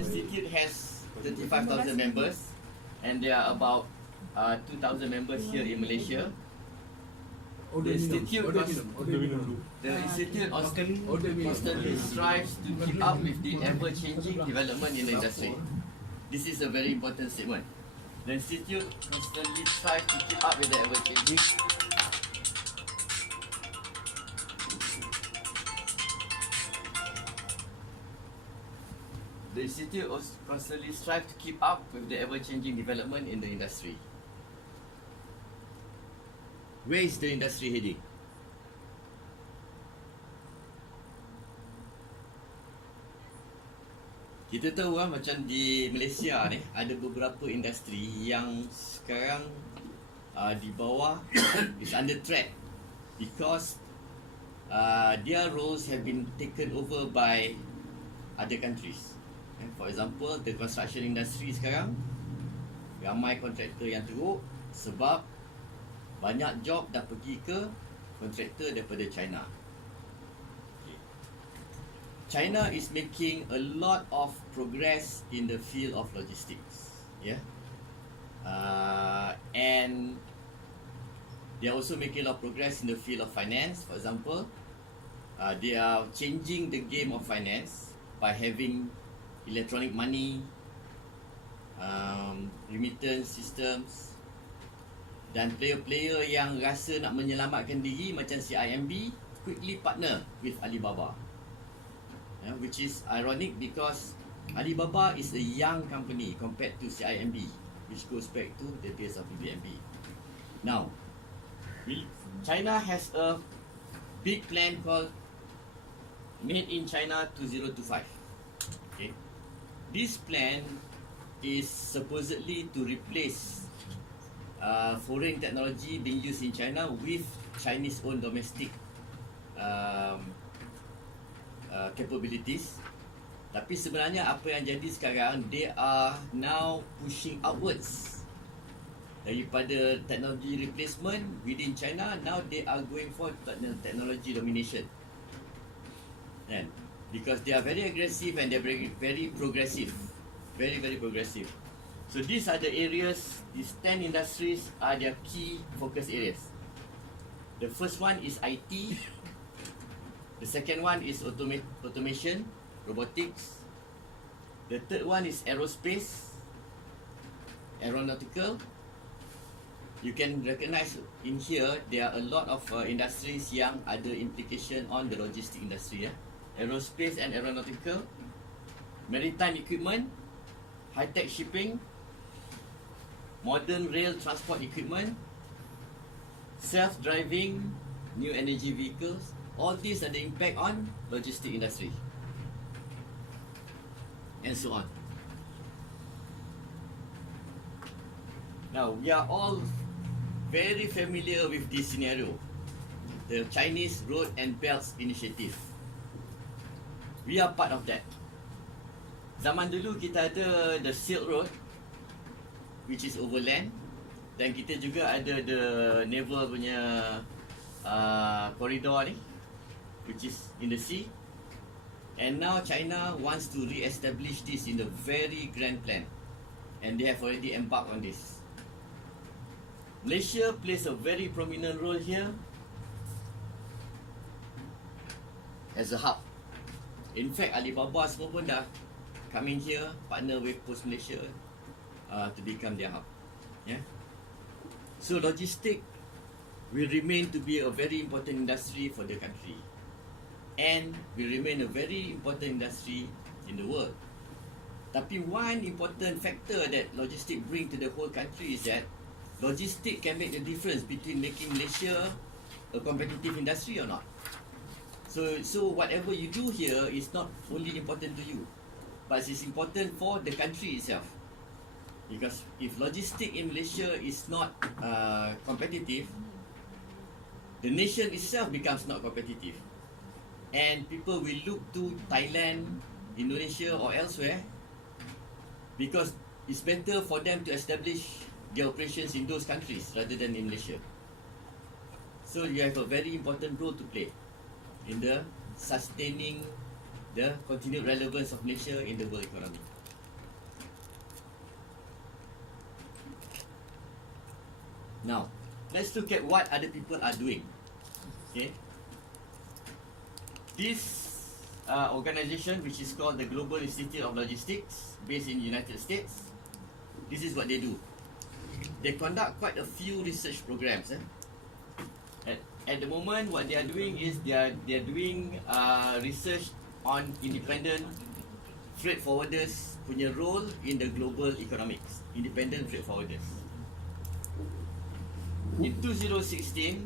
Institute has 35,000 members, and there are about 2,000 members here in Malaysia. The institute constantly strives to keep up with the ever-changing development in the industry. This is a very important statement. The institute constantly strives to keep up with the ever-changing. The institute also constantly strives to keep up with the ever-changing development in the industry. Where is the industry heading? Kita tahu macam di Malaysia ni ada beberapa industri yang sekarang di bawah is under threat because their roles have been taken over by other countries. For example, the construction industry sekarang ramai kontraktor yang teruk sebab banyak job dah pergi ke kontraktor daripada China. China is making a lot of progress in the field of logistics, and they are also making a lot of progress in the field of finance. For example, they are changing the game of finance by having electronic money, remittance systems, dan player-player yang rasa nak menyelamatkan diri macam CIMB quickly partner with Alibaba, which is ironic because Alibaba is a young company compared to CIMB, which goes back to the days of BBMB. Now, China has a big plan called Made in China 2025. Okay. This plan is supposedly to replace foreign technology being used in China with Chinese own domestic capabilities. Tapi sebenarnya apa yang jadi sekarang, they are now pushing outwards daripada technology replacement within China. Now they are going for technology domination, and because they are very aggressive and they are very progressive, very progressive. So these are the areas, these 10 industries are their key focus areas. The first one is IT. The second one is automation, robotics. The third one is aerospace, aeronautical. You can recognize in here there are a lot of industries yang ada implication on the logistic industry. Aerospace and aeronautical, maritime equipment, high-tech shipping, modern rail transport equipment, self-driving, new energy vehicles. All these are the impact on logistic industry, and so on. Now, we are all very familiar with this scenario, the Chinese Road and Belts Initiative. We are part of that. Zaman dulu kita ada the Cilt Road, which is overland, dan kita juga ada the naval punya corridor ni, which is in the sea. And now China wants to re-establish this in a very grand plan, and they have already embarked on this. Malaysia plays a very prominent role here as a hub. In fact, Alibaba semua pun dah come in here, partner with Post Malaysia to become their hub. So logistic will remain to be a very important industry for the country, and will remain a very important industry in the world. Tapi one important factor that logistic bring to the whole country is that logistic can make the difference between making Malaysia a competitive industry or not. So whatever you do here is not only important to you, but it's important for the country itself. Because if logistic in Malaysia is not competitive, the nation itself becomes not competitive, and people will look to Thailand, Indonesia or elsewhere, because it's better for them to establish their operations in those countries rather than in Malaysia. So you have a very important role to play in the sustaining the continued relevance of Malaysia in the world economy. Now, let's look at what other people are doing. Okay. This organization, which is called the Global Institute of Logistics, based in the United States, this is what they do. They conduct quite a few research programs. At the moment, what they are doing is they are doing research on independent freight forwarders punya role in the global economics. Independent freight forwarders. In 2016,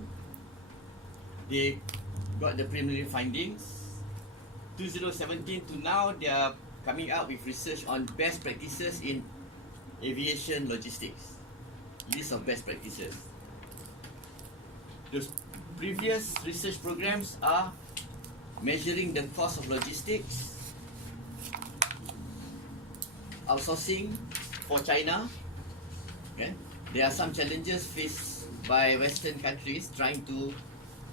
they got the preliminary findings. 2017 to now, they are coming out with research on best practices in aviation logistics. List of best practices. The previous research programs are measuring the cost of logistics, outsourcing for China. Okay. There are some challenges faced by Western countries trying to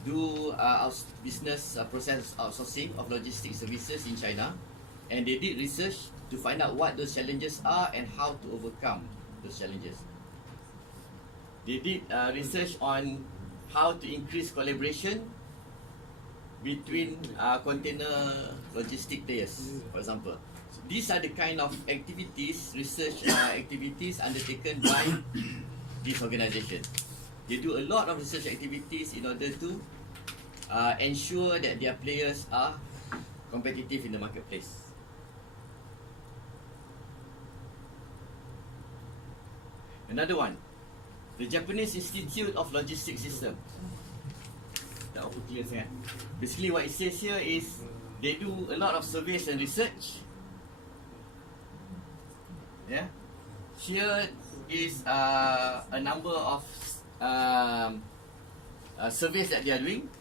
do business process outsourcing of logistics services in China, and they did research to find out what those challenges are and how to overcome those challenges. They did research on how to increase collaboration between container logistic players, for example. So these are the kind of activities, research activities undertaken by this organization. They do a lot of research activities in order to ensure that their players are competitive in the marketplace. Another one, the Japanese Institute of Logistics System. Tak apa clear sangat. Basically what it says here is they do a lot of surveys and research. Yeah. Here is a number of surveys that they are doing,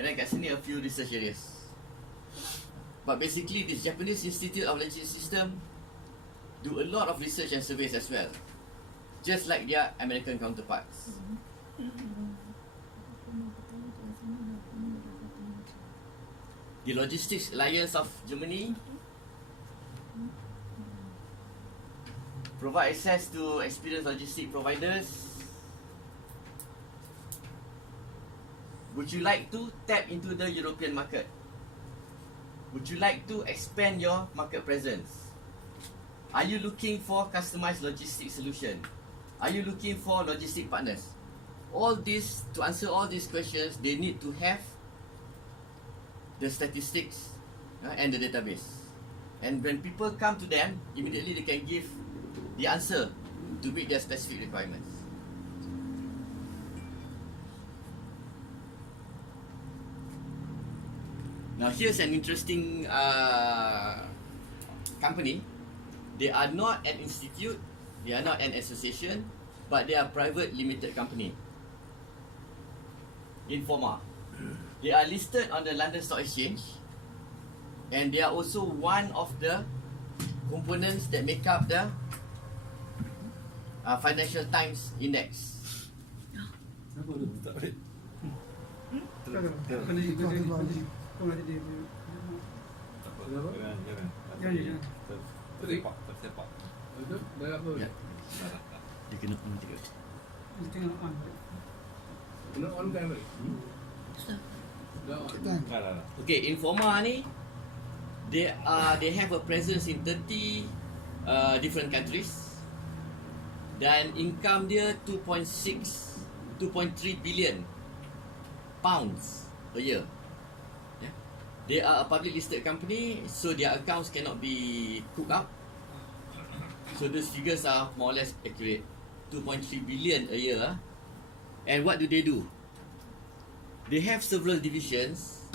and then kat sini a few research areas. But basically this Japanese Institute of Logistics System do a lot of research and surveys as well, just like their American counterparts. The Logistics Alliance of Germany provide access to experienced logistic providers. Would you like to tap into the European market? Would you like to expand your market presence? Are you looking for customized logistics solution? Are you looking for logistic partners? All this, to answer all these questions, they need to have the statistics and the database. And when people come to them, immediately they can give the answer to meet their specific requirements. Now here's an interesting company. They are not an institute, they are not an association, but they are private limited company. Informa. They are listed on the London Stock Exchange, and they are also one of the components that make up the Financial Times Index. Dia kena on juga. Okay, Informa ni they have a presence in 30 different countries, dan income dia 2.3 billion pounds per year. Yeah. They are a public listed company, so their accounts cannot be cooked up. So those figures are more or less accurate. 2.3 billion a year. And what do? They have several divisions.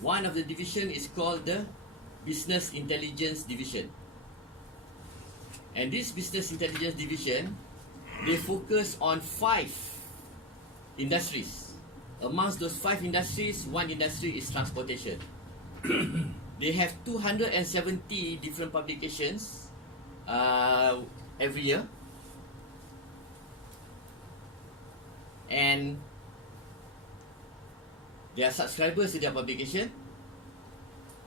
One of the division is called the Business Intelligence Division. And this Business Intelligence Division, they focus on 5 industries. Amongst those 5 industries, one industry is transportation. They have 270 different publications every year. And there are subscribers to their publication.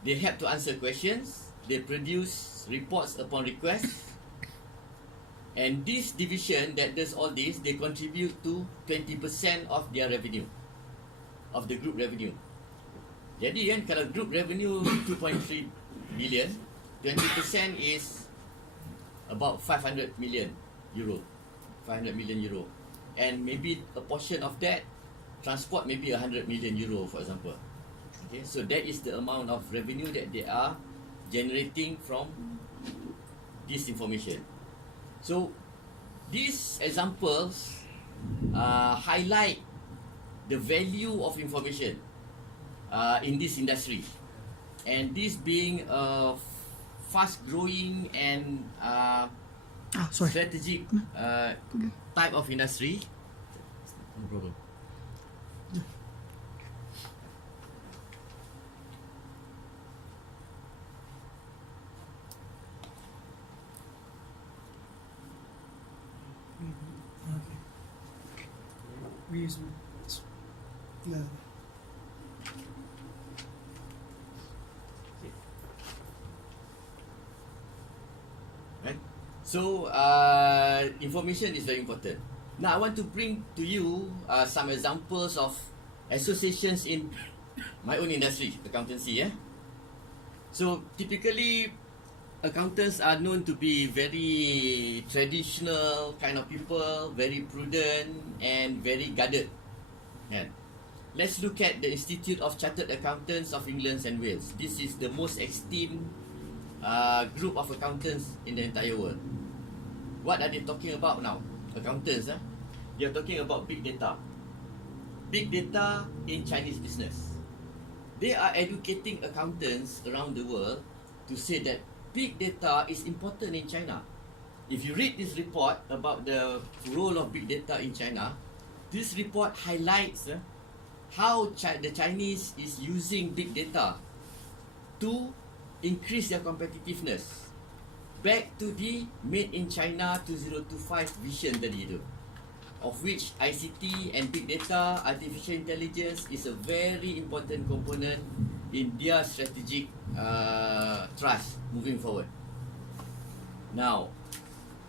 They help to answer questions. They produce reports upon request. And this division that does all this, they contribute to 20% of their revenue, of the group revenue. Jadi kan, kalau group revenue 2.3 billion, 20% is about 500 million euro. 500 million euro. And maybe a portion of that, transport maybe 100 million euro, for example. Okay, so that is the amount of revenue that they are generating from this information. So these examples highlight the value of information in this industry, and this being a fast-growing and strategic type of industry. No problem. We use no. Right? So information is very important. Now I want to bring to you some examples of associations in my own industry, accountancy. So typically accountants are known to be very traditional kind of people, very prudent and very guarded. Let's look at the Institute of Chartered Accountants of England and Wales. This is the most esteemed group of accountants in the entire world. What are they talking about now? Accountants, they are talking about big data. Big data in Chinese business. They are educating accountants around the world to say that big data is important in China. If you read this report about the role of big data in China, this report highlights how the Chinese is using big data to increase their competitiveness. Back to the Made in China 2025 vision tadi tu, of which ICT and big data, artificial intelligence is a very important component in their strategic trust moving forward. Now,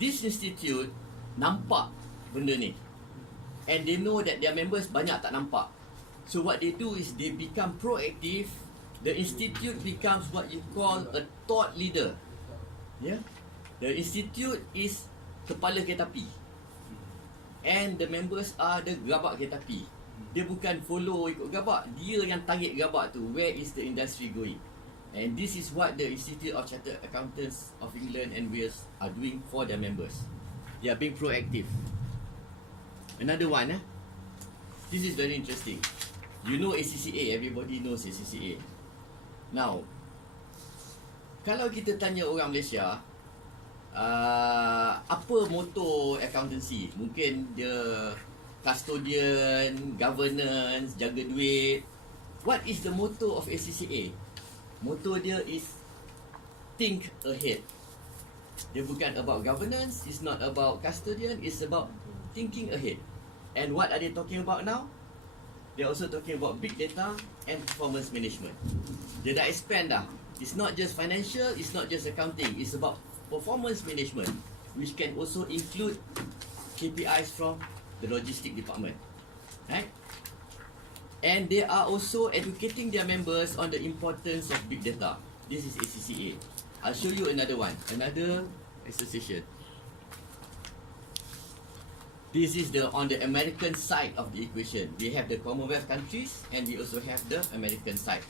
this institute nampak benda ni, and they know that their members banyak tak nampak. So what they do is they become proactive. The institute becomes what you call a thought leader. The institute is kepala kereta api, and the members are the gerabak kereta api. Dia bukan follow ikut gerabak, dia yang tarik gerabak tu, where is the industry going. And this is what the Institute of Chartered Accountants of England and Wales are doing for their members. They are being proactive. Another one, this is very interesting. You know ACCA, everybody knows ACCA. Now, kalau kita tanya orang Malaysia, apa moto accountancy? Mungkin dia custodian, governance, jaga duit. What is the motto of ACCA? Motto dia is think ahead. Dia bukan about governance, it's not about custodian, it's about thinking ahead. And what are they talking about now? They're also talking about big data and performance management. Dia dah expand dah. It's not just financial, it's not just accounting, it's about performance management, which can also include KPIs from the logistic department, right? And they are also educating their members on the importance of big data. This is ACCA. I'll show you another one, another association. This is on the American side of the equation. We have the Commonwealth countries and we also have the American side.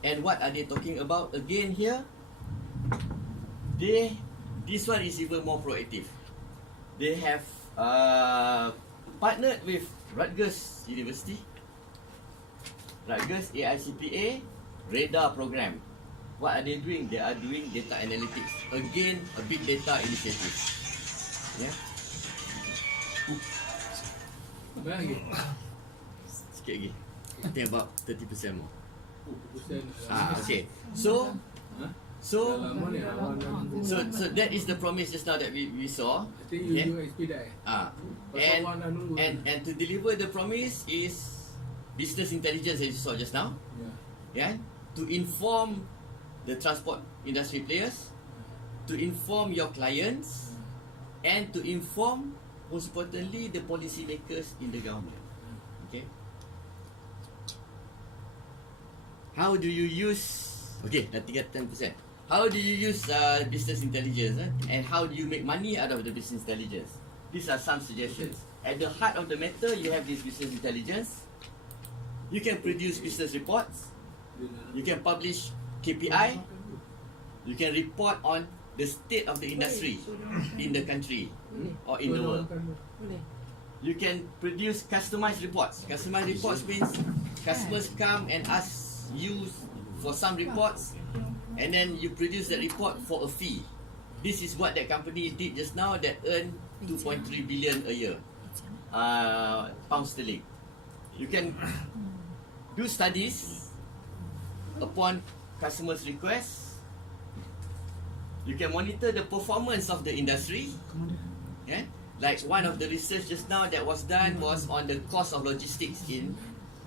And what are they talking about again here? This one is even more proactive. They have partnered with Rutgers University, Rutgers AICPA radar program. What are they doing? They are doing data analytics. Again, a big data initiative. Yeah. Sikit lagi. I think about 30% more. Okay. So that is the promise just now that we saw. I think you do expedite. And to deliver the promise is business intelligence, as you saw just now. Yeah. To inform the transport industry players, to inform your clients, and to inform, most importantly, the policymakers in the government. Okay. How do you use? Okay, dah tinggal 10%. How do you use business intelligence, and how do you make money out of the business intelligence? These are some suggestions. At the heart of the matter, you have this business intelligence. You can produce business reports. You can publish KPI. You can report on the state of the industry in the country or in the world. You can produce customized reports. Customized reports means customers come and ask you for some reports, and then you produce the report for a fee. This is what that company did just now that earned 2.3 billion a year, pound sterling. You can do studies upon customers' requests. You can monitor the performance of the industry. Yeah? Like one of the research just now that was done was on the cost of logistics in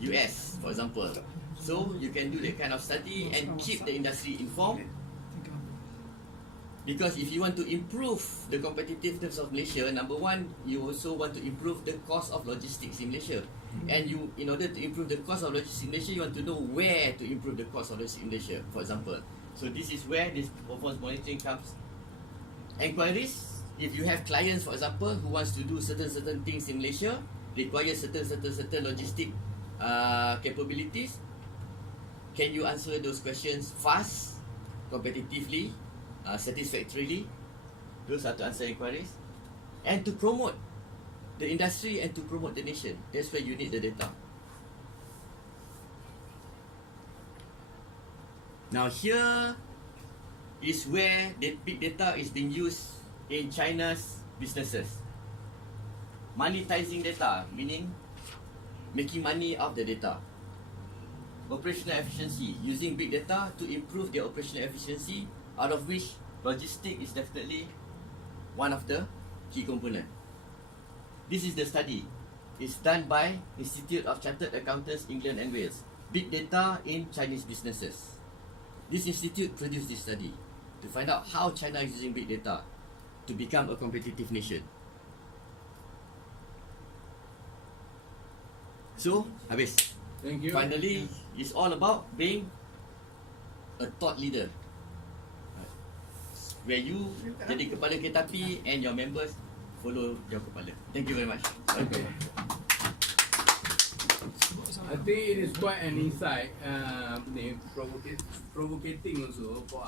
US, for example. So you can do that kind of study and keep the industry informed. Because if you want to improve the competitiveness of Malaysia, number one, you also want to improve the cost of logistics in Malaysia. And you, in order to improve the cost of logistics in Malaysia, you want to know where to improve the cost of logistics in Malaysia, for example. So this is where this performance monitoring comes. Enquiries, if you have clients, for example, who wants to do certain things in Malaysia, require certain logistic capabilities, can you answer those questions fast, competitively, satisfactorily? Those are to answer inquiries. And to promote the industry and to promote the nation. That's where you need the data. Now here is where the big data is being used in China's businesses. Monetizing data, meaning making money off the data. Operational efficiency, using big data to improve their operational efficiency, out of which logistics is definitely one of the key components. This is the study. It's done by Institute of Chartered Accountants, England and Wales. Big data in Chinese businesses. This institute produced this study to find out how China is using big data to become a competitive nation. So, habis. Thank you. Finally, it's all about being a thought leader. Where you jadi kepala kereta api and your members follow your kepala. Thank you very much. Okay. I think it is quite an insight, provocating also for us.